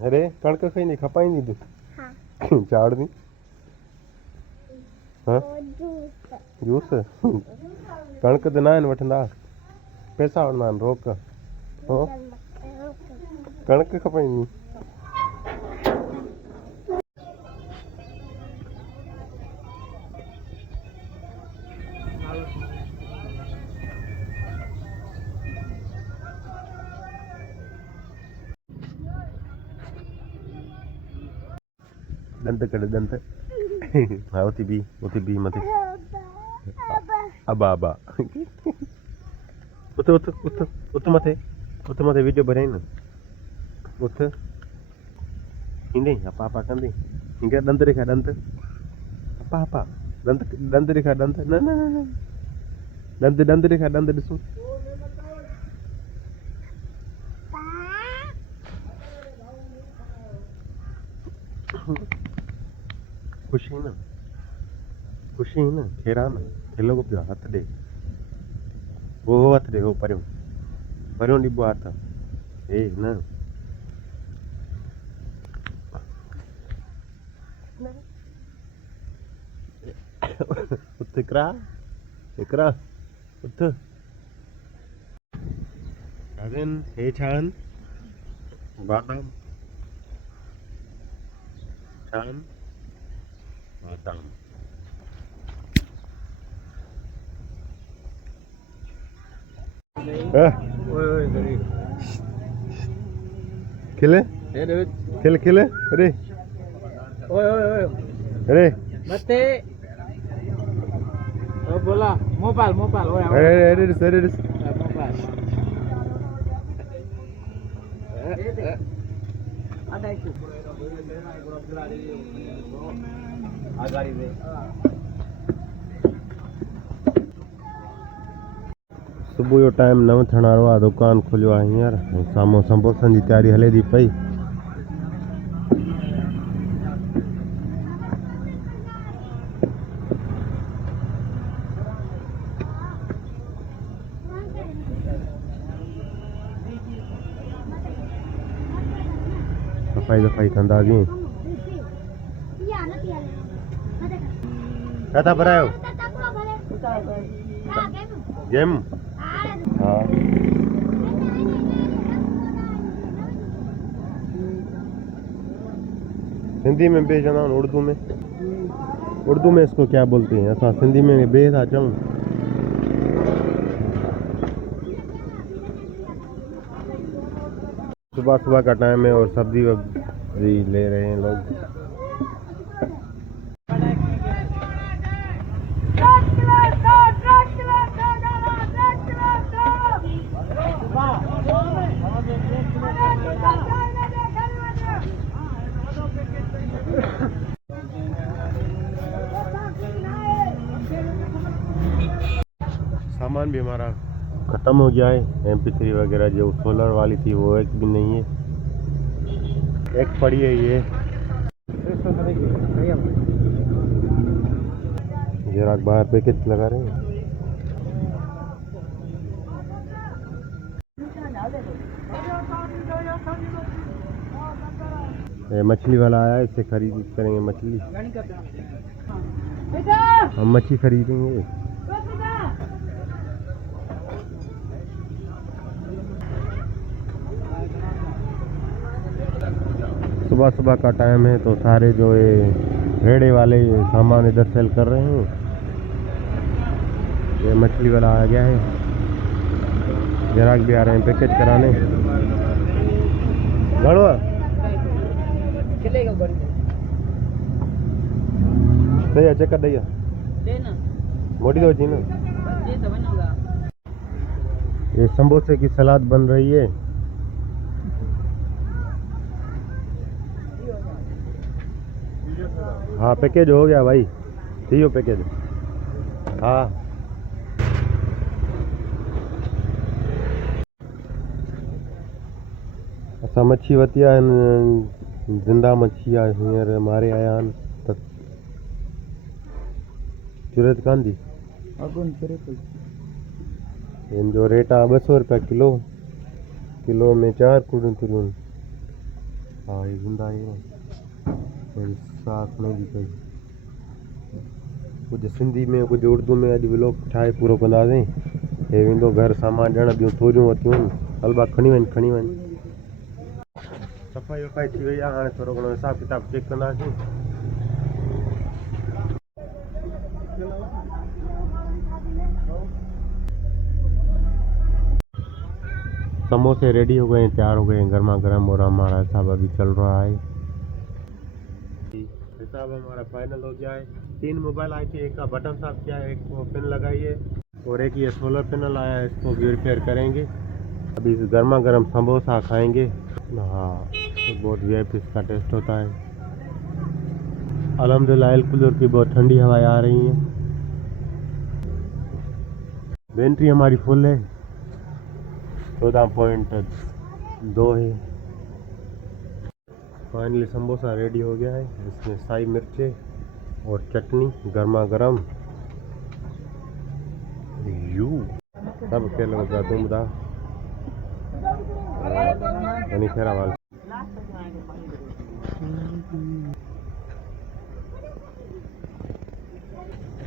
अरे कणक खाईंदी खपाईंदी तूं हाँ चाड़नी हाँ जूस कणक त न आहिनि वठंदा पैसा वठंदा आहिनि रोक हो कणक खपाईंदी दंत कॾ दंत हाँ उती बी मथे अबा अबा उत उत उत उत मथे वीडियो बनाई न उत ईंदे अपा अपा कंदे हिंगे दंत ॾेखार दंत अपा अपा दंत ॾेखार दंत न न न दंत ॾेखार दंत ॾिसूं खुशी न खेरा न खेलो को पियो हथ ॾे वो हथ ॾे हो परियों ॾिबो हथ हे न उत हिकरा उत अगन हे छान बादाम छान बादाम खिले अरे मते ओ बोला मोबाइल ओए अरे मोबाइल आगाड़ी में सुबुह जो टाइम 9 थियण वारो आहे दुकान खुलियो आहे हींअर साम्हूं समोसनि जी तयारी हले थी पई सफ़ाई कंदासीं छा था भरायो गेम हाँ हिंदी में बे चवंदा आहिनि उर्दू में इसको क्या बोलते हैं असां सिंधी में बे था चऊं सुबह का टाइम है और सब्जी वब्जी ले रहे हैं लोग सामान भी हमारा ख़त्म हो गया है MP3 वगैरह जो सोलर वाली थी वो एक भी नहीं है एक पड़ी है ये जरा बाहर पैकेज लगा रहे हैं ये मछली वाला आया है इससे खरीद करेंगे मछली हम मछली खरीदेंगे सुबह का टाइम है तो सारे जो ये रेड़े वाले सामान इधर सेल कर रहे हैं ये मछली वाला आ गया है ग्राहक भी आ रहे हैं पैकेज कराने घणो सही है चेक कर दैया मोटी तो ना ये समोसे की सलाद बन रही है हाँ पैकेज हो गया भाई थी पैकेज हाँ असां मच्छी वरिती आहे ज़िंदा मच्छी आहे हींअर मारे आया आहिनि त ज़रूरत कान थी हिन जो रेट आहे 200 रुपया किलो में 4 कुड़ियूं तुरियूं हाँ ये जिंदा है साख नहीं दी पई कुछ सिंधी में कुछ उर्दू में अॼु व्लॉग ठाहे पूरो कंदासीं हे वेंदो घर सामान ॾियण ॿियूं थोरियूं वरितियूं आहिनि हलबा खणी वञ सफ़ाई वफ़ाई थी वई आहे हाणे थोरो घणो हिसाब किताब चेक कंदासीं समोसे रेडी हो गए तैयार हो गए गर्मा गर्म और हमारा हिसाब अभी चल रहा है हिसाब हमारा फाइनल हो गया है 3 मोबाइल आए थे एक का बटन साफ किया है एक को पिन लगाई है और एक ये सोलर पैनल आया है इसको भी रिपेयर करेंगे अभी गर्मा गर्म समोसा खाएंगे हाँ बहुत वीआईपी इसका टेस्ट होता है अल्हम्दुलिल्लाह एयर कूलर की बहुत ठंडी हवाएं आ रही हैं बैटरी हमारी फुल है 14.2 है फाइनली समोसा रेडी हो गया है इसमें शाही मिर्चें और चटनी गर्मा गर्म यू सब खेल लगा तुम बता यानी फेरा वाल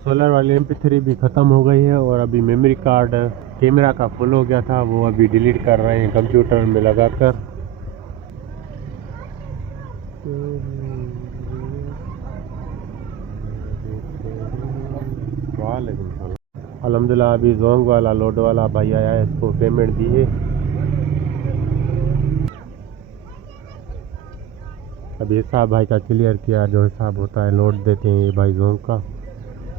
सोलर वाली MP3 भी ख़त्म हो गई है और अभी मेमोरी कार्ड कैमरा का फुल हो गया था वो अभी डिलीट कर रहे हैं कंप्यूटर में लगाकर अल्हम्दुलिल्लाह अभी जोंग वाला लोड वाला भाई आया है इसको पेमेंट दी है अभी हिसाब भाई का क्लियर किया जो हिसाब होता है लोड देते हैं ये भाई जोंग का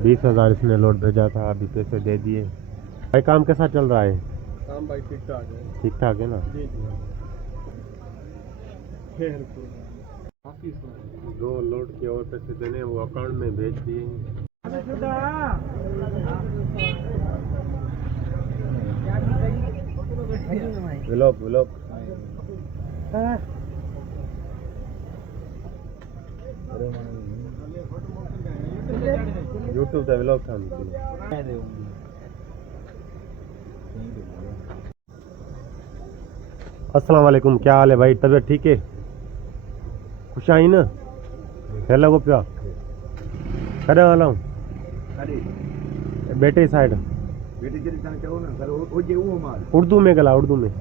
20,000 इसने लोड भेजा था अभी पैसे दे दिए भाई काम कैसा चल रहा है काम भाई ठीक ठाक है ना जी जो लोड के और पैसे देने वो अकाउंट में भेज दिए व्लॉग यूट्यूब का व्लॉग था अस्सलाम वालेकुम क्या हाल है भाई तबीयत ठीक है खुश आई न हेला को पिया कॾहिं हलाऊं बेटे साइड उर्दू में ॻाल्हाए उर्दू में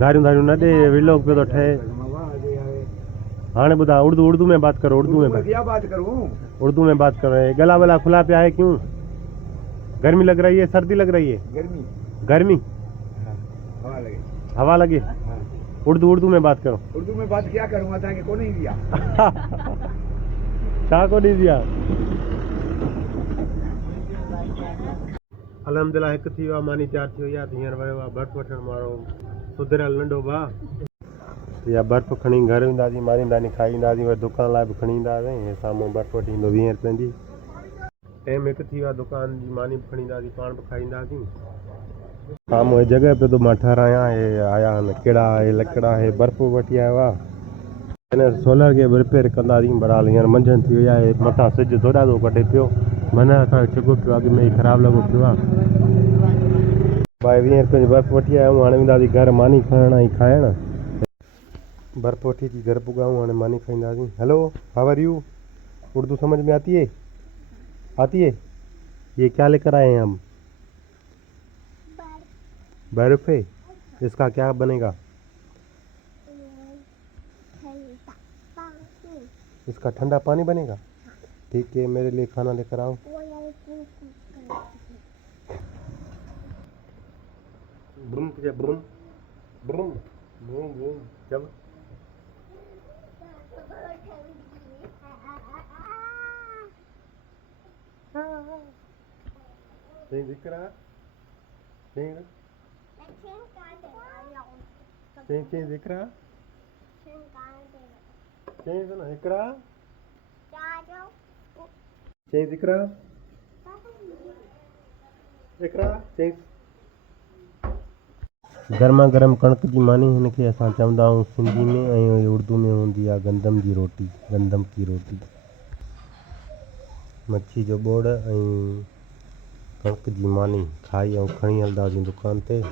धारियूं न ॾे व्लॉग पे तो ठहे हाँ बुधा उर्दू में बात करो उर्दू में क्या बात करूं उर्दू में बात कर रहे हैं गला वला खुला पिया है क्यों गर्मी लग रही है सर्दी लग रही है गर्मी हवा लगे उर्दू में बात करो उर्दू में बात क्या करूंगा ताकि को नहीं दिया क्या को नहीं दिया अल्हम्दुलिल्लाह हिकु थी वियो आहे मानी तयार थी वई आहे हींअर वियो आहे बर्फ़ वठण वारो सुधरियल नंढो भाउ या बर्फ़ खणी घर वेंदासीं मारींदासीं खाई ईंदासीं वरी दुकान लाइ बि खणी ईंदासीं हे साम्हूं बर्फ़ वठी ईंदो 20 रुपयनि जी टाइम हिकु थी वियो आहे दुकान जी मानी बि खणी ईंदासीं पाण बि खाई ईंदासीं साम्हूं हे जॻह पे तो मां ठहिरायां हे आया आहिनि कहिड़ा हे लकड़ा हे बर्फ़ वठी आयो आहे हिन सोलर खे बि रिपेयर कंदासीं बराल हींअर मंझंदि थी वई आहे मथां सिजु थोरा थो कटे पियो माना असांखे छिको पियो अॻु में ई ख़राबु लॻो पियो आहे भाई 20 रुपये जी बर्फ़ वठी आया आहियूं हाणे वेंदासीं घर मानी खणण ऐं खाइण बर्फ़ वठी थी घर पुगाऊं हाणे मानी खाईंदासीं hello how are you Urdu समझ में आती है ये क्या लेकर आए हैं हम बर्फ है इसका क्या बनेगा इसका ठंडा पानी बनेगा ठीक है मेरे लिए खाना लेकर आओ ब्रूम ब्रूम ब्रूम ब्रूम ब्रूम जब दिख रहा चेंज दिख रहा चेंज ना दिख रहा चेंज दिख रहा चेंज गर्मा गर्म कणक जी मानी हिनखे असां चवंदा आहियूं सिंधी में ऐं उर्दू में हूंदी आहे गंदम की रोटी मच्छी जो बोड़ ऐं कणक जी मानी खाई ऐं खणी हलंदासीं दुकान ते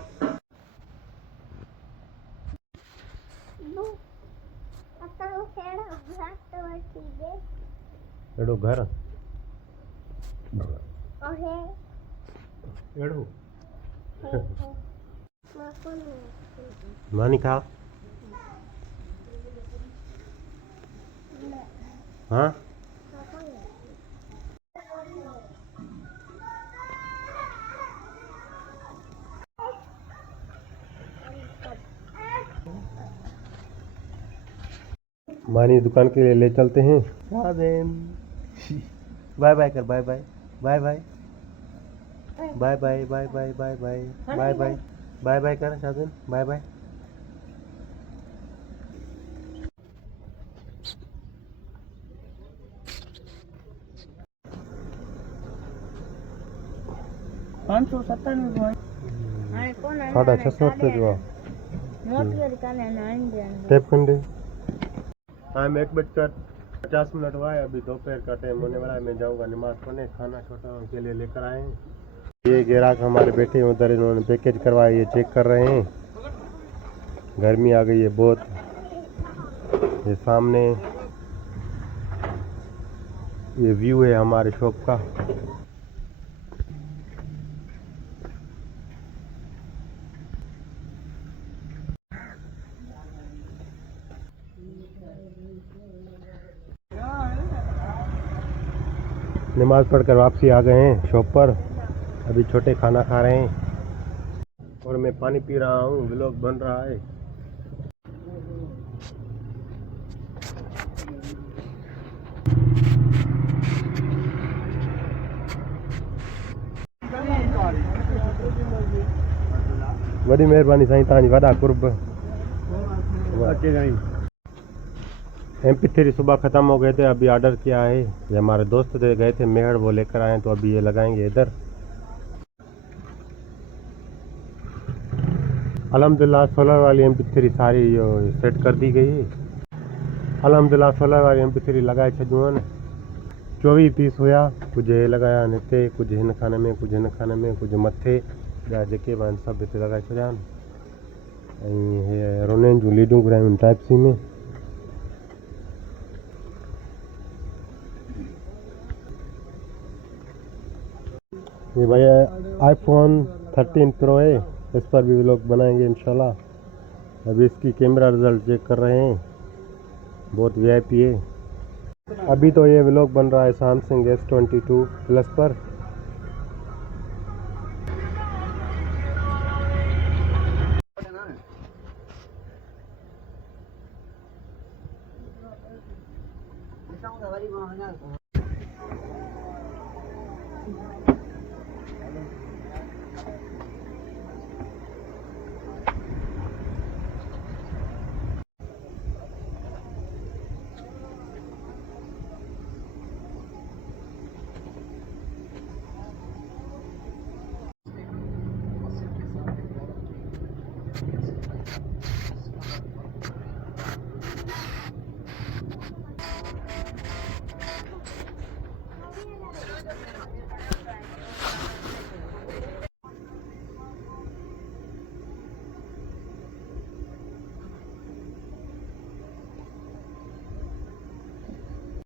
एड़ो घर ओके एड़ो माफन मानी खा हाँ मानी दुकान के लिए ले चलते हैं। बाय बाय कर bye bye bye bye bye bye bye bye bye bye bye bye bye bye कर शादिन बाय बाय। साढ़े 600 जो टेप कंडे टाइम 1:50 हुआ है। अभी दोपहर का टाइम होने वाला है। मैं जाऊंगा नमाज पढ़ने। खाना छोटा के लिए लेकर आए हैं। ये ग्राहक हमारे बैठे हैं उधर, इन्होंने पैकेज करवाया, ये चेक कर रहे हैं। गर्मी आ गई है बहुत। ये सामने ये व्यू है हमारे शॉप का। नमाज पढ़कर वापसी आ गए हैं शॉप पर। अभी छोटे खाना खा रहे हैं और मैं पानी पी रहा हूँ। व्लॉग बन रहा है। बड़ी मेहरबानी साईं तव्हांजी वॾा कुर्ब। MP3 सुबह ख़त्म हो गए थे। अभी ऑर्डर किया है। ये हमारे दोस्त थे गए थे मेहर, वो लेकर आए तो अभी ये लगाएंगे इधर। अल्हम्दुलिल्लाह सोलर वाली MP3 सारी सेट कर दी गई है। अल्हम्दुलिल्लाह सोलर वाली MP3 लगाए छॾियूं आहिनि। 24 पीस हुया। कुछ हे लगाया आहिनि हिते, कुछ हिन खाने में, कुछ हिन खाने में, कुछ मथे। ॿिया जेके बि आहिनि सभु हिते लॻाए छॾिया आहिनि। ऐं हे रोनेन जूं लीडूं घुरायूं आहिनि टाइप C में। ये भैया iPhone 13 Pro है। इस पर भी व्लॉग बनाएंगे इंशाल्लाह। अभी इसकी कैमरा रिजल्ट चेक कर रहे हैं। बहुत VIP है। अभी तो ये व्लॉग बन रहा है सैमसंग S22 प्लस पर।